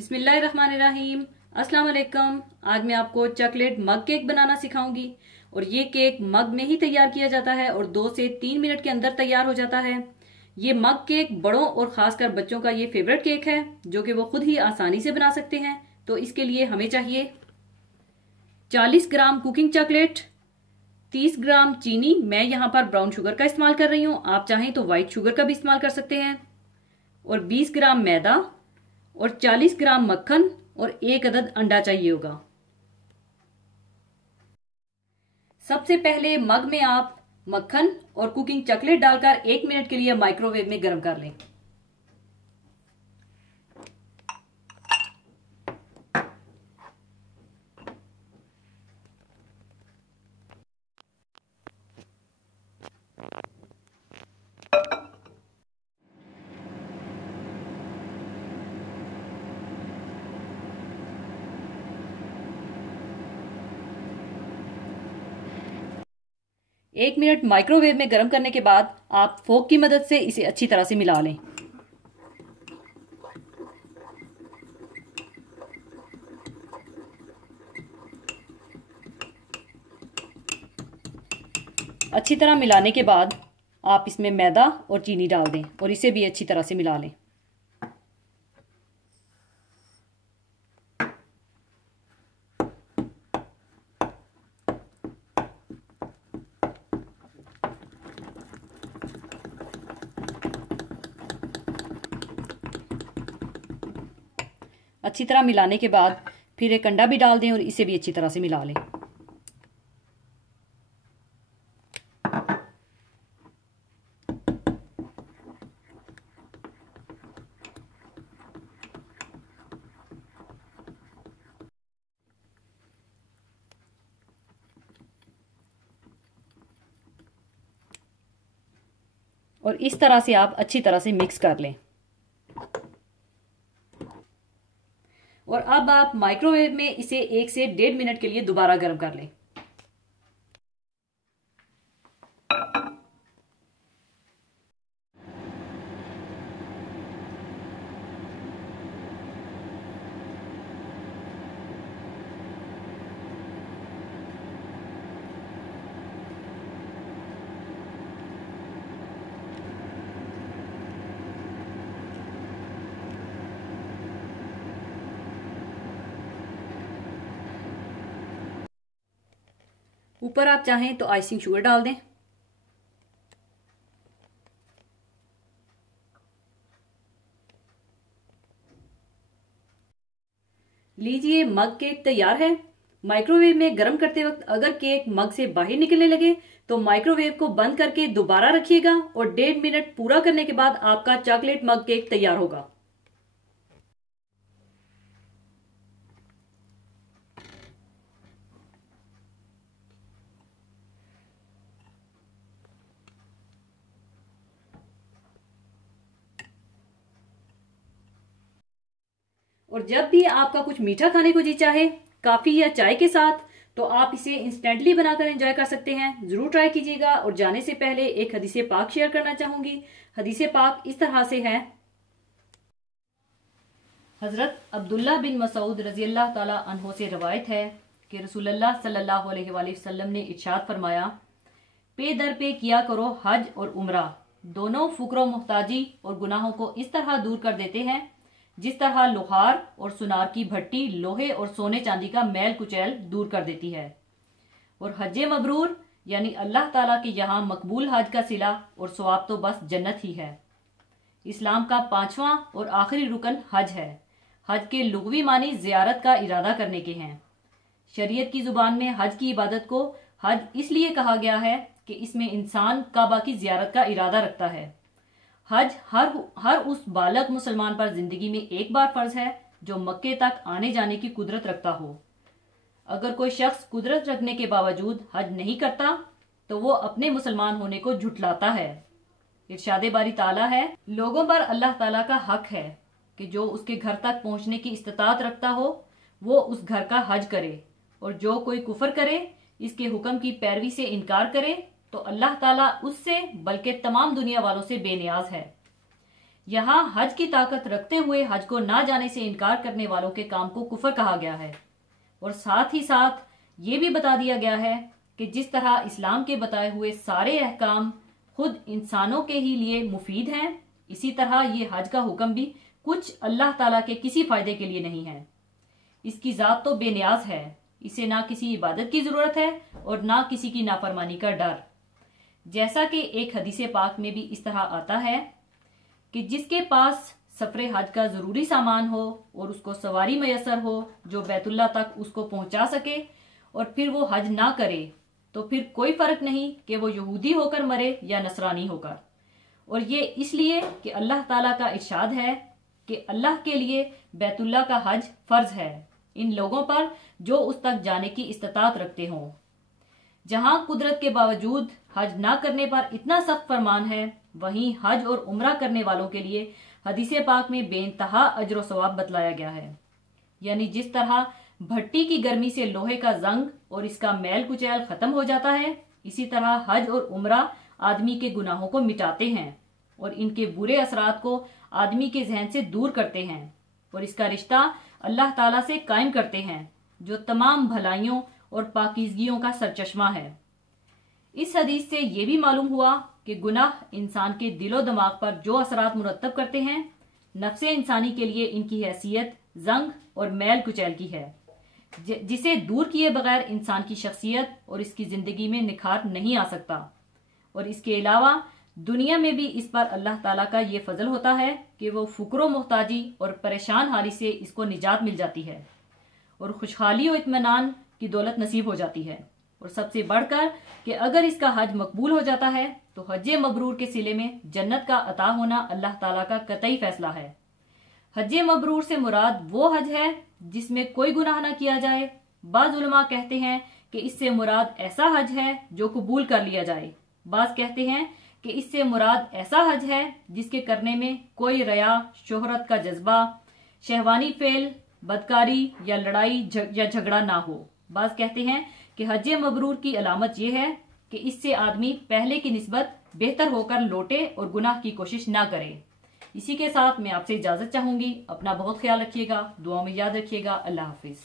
बिस्मिल्लाहिर्रहमानिर्रहीम। अस्सलाम वालेकुम। आज मैं आपको चॉकलेट मग केक बनाना सिखाऊंगी और ये केक मग में ही तैयार किया जाता है और 2 से 3 मिनट के अंदर तैयार हो जाता है। ये मग केक बड़ों और खासकर बच्चों का ये फेवरेट केक है जो कि वो खुद ही आसानी से बना सकते हैं। तो इसके लिए हमें चाहिए 40 ग्राम कुकिंग चॉकलेट, 30 ग्राम चीनी, मैं यहाँ पर ब्राउन शुगर का इस्तेमाल कर रही हूँ, आप चाहें तो व्हाइट शुगर का भी इस्तेमाल कर सकते हैं, और 20 ग्राम मैदा और 40 ग्राम मक्खन और 1 अदद अंडा चाहिए होगा। सबसे पहले मग में आप मक्खन और कुकिंग चॉकलेट डालकर 1 मिनट के लिए माइक्रोवेव में गर्म कर लें। एक मिनट माइक्रोवेव में गर्म करने के बाद आप फोक की मदद से इसे अच्छी तरह से मिला लें। अच्छी तरह मिलाने के बाद आप इसमें मैदा और चीनी डाल दें और इसे भी अच्छी तरह से मिला लें। अच्छी तरह मिलाने के बाद फिर एक अंडा भी डाल दें और इसे भी अच्छी तरह से मिला लें। और इस तरह से आप अच्छी तरह से मिक्स कर लें। और अब आप माइक्रोवेव में इसे 1 से 1.5 मिनट के लिए दोबारा गर्म कर लें। ऊपर आप चाहें तो आइसिंग शुगर डाल दें। लीजिए, मग केक तैयार है। माइक्रोवेव में गर्म करते वक्त अगर केक मग से बाहर निकलने लगे तो माइक्रोवेव को बंद करके दोबारा रखिएगा और 1.5 मिनट पूरा करने के बाद आपका चॉकलेट मग केक तैयार होगा। और जब भी आपका कुछ मीठा खाने को जी चाहे काफी या चाय के साथ, तो आप इसे इंस्टेंटली बनाकर एंजॉय कर सकते हैं। जरूर ट्राई कीजिएगा। और जाने से पहले एक हदीसे पाक शेयर करना चाहूंगी। हदीसे पाक इस तरह से है। हजरत अब्दुल्ला बिन मसूद रजी अल्लाह ताला अन्हो से रवायत है कि रसूलुल्लाह सल्लल्लाहु अलैहि वसल्लम ने इरशाद फरमाया, पे दर पे किया करो हज और उम्रा, दोनों फुकरो मुहताजी और गुनाहों को इस तरह दूर कर देते हैं जिस तरह लोहार और सुनार की भट्टी लोहे और सोने चांदी का मैल कुचैल दूर कर देती है। और हज मबरूर यानी अल्लाह ताला के यहाँ मकबूल हज का सिला और सवाब तो बस जन्नत ही है। इस्लाम का 5वां और आखिरी रुकन हज है। हज के लुग़वी मानी जियारत का इरादा करने के हैं। शरीयत की जुबान में हज की इबादत को हज इसलिए कहा गया है कि इसमें इंसान काबा की जियारत का इरादा रखता है। हज हर उस बालग मुसलमान पर जिंदगी में एक बार फर्ज है जो मक्के तक आने जाने की कुदरत रखता हो। अगर कोई शख्स कुदरत रखने के बावजूद हज नहीं करता तो वो अपने मुसलमान होने को झुठलाता है। इरशादे बारी ताला है, लोगों पर अल्लाह ताला का हक है कि जो उसके घर तक पहुंचने की इस्तिताअत रखता हो वो उस घर का हज करे, और जो कोई कुफर करे, इसके हुक्म की पैरवी से इनकार करे तो अल्लाह ताला उससे बल्कि तमाम दुनिया वालों से बेनियाज है। यहाँ हज की ताकत रखते हुए हज को ना जाने से इनकार करने वालों के काम को कुफर कहा गया है। और साथ ही साथ ये भी बता दिया गया है कि जिस तरह इस्लाम के बताए हुए सारे अहकाम खुद इंसानों के ही लिए मुफीद हैं, इसी तरह ये हज का हुक्म भी कुछ अल्लाह ताला के किसी फायदे के लिए नहीं है। इसकी जात तो बेनियाज है, इसे ना किसी इबादत की जरूरत है और ना किसी की नाफरमानी का डर। जैसा कि एक हदीस पाक में भी इस तरह आता है कि जिसके पास सफरे हज का जरूरी सामान हो और उसको सवारी मयसर हो जो बैतुल्लाह तक उसको पहुंचा सके और फिर वो हज ना करे, तो फिर कोई फर्क नहीं कि वो यहूदी होकर मरे या नसरानी होकर। और ये इसलिए कि अल्लाह ताला का इरशाद है कि अल्लाह के लिए बैतुल्लाह का हज फर्ज है इन लोगों पर जो उस तक जाने की इस्तात रखते हों। जहां कुदरत के बावजूद हज ना करने पर इतना सख्त फरमान है, वहीं हज और उम्रा करने वालों के लिए हदीस पाक में बेइंतहा अजर व सवाब बतलाया गया है। यानी जिस तरह भट्टी की गर्मी से लोहे का जंग और इसका मैल कुचैल खत्म हो जाता है, इसी तरह हज और उम्रा आदमी के गुनाहों को मिटाते हैं और इनके बुरे असरात को आदमी के जहन से दूर करते हैं और इसका रिश्ता अल्लाह ताला से कायम करते हैं जो तमाम भलाइयों और पाकीज़गियों का सरचश्मा है। इस हदीस से ये भी मालूम हुआ कि गुनाह इंसान के दिलो दिमाग पर जो असरात मुरतब करते हैं, नफ्से इंसानी के लिए इनकी हैसियत जंग और मैल कुचैल की है, जिसे दूर किए बगैर इंसान की शख्सियत और इसकी जिंदगी में निखार नहीं आ सकता। और इसके अलावा दुनिया में भी इस पर अल्लाह ताला का ये फजल होता है कि वो फुकरो मोहताजी और परेशान हाली से इसको निजात मिल जाती है और खुशहाली और इत्मीनान की दौलत नसीब हो जाती है। और सबसे बढ़कर कि अगर इसका हज मकबूल हो जाता है तो हज मबरूर के सिले में जन्नत का अता होना अल्लाह ताला का कतई फैसला है। हज मबरूर से मुराद वो हज है जिसमें कोई गुनाह ना किया जाए। बाज़ उलमा कहते हैं कि इससे मुराद ऐसा हज है जो कबूल कर लिया जाए। बाज़ कहते हैं कि इससे मुराद ऐसा हज है जिसके करने में कोई रया, शोहरत का जज्बा, शहवानी फेल, बदकारी या लड़ाई या झगड़ा ना हो। बाज़ कहते हैं कि हज मबरूर की अलामत यह है कि इससे आदमी पहले की निस्बत बेहतर होकर लौटे और गुनाह की कोशिश ना करे। इसी के साथ मैं आपसे इजाजत चाहूंगी। अपना बहुत ख्याल रखिएगा, दुआ में याद रखिएगा। अल्लाह हाफिज।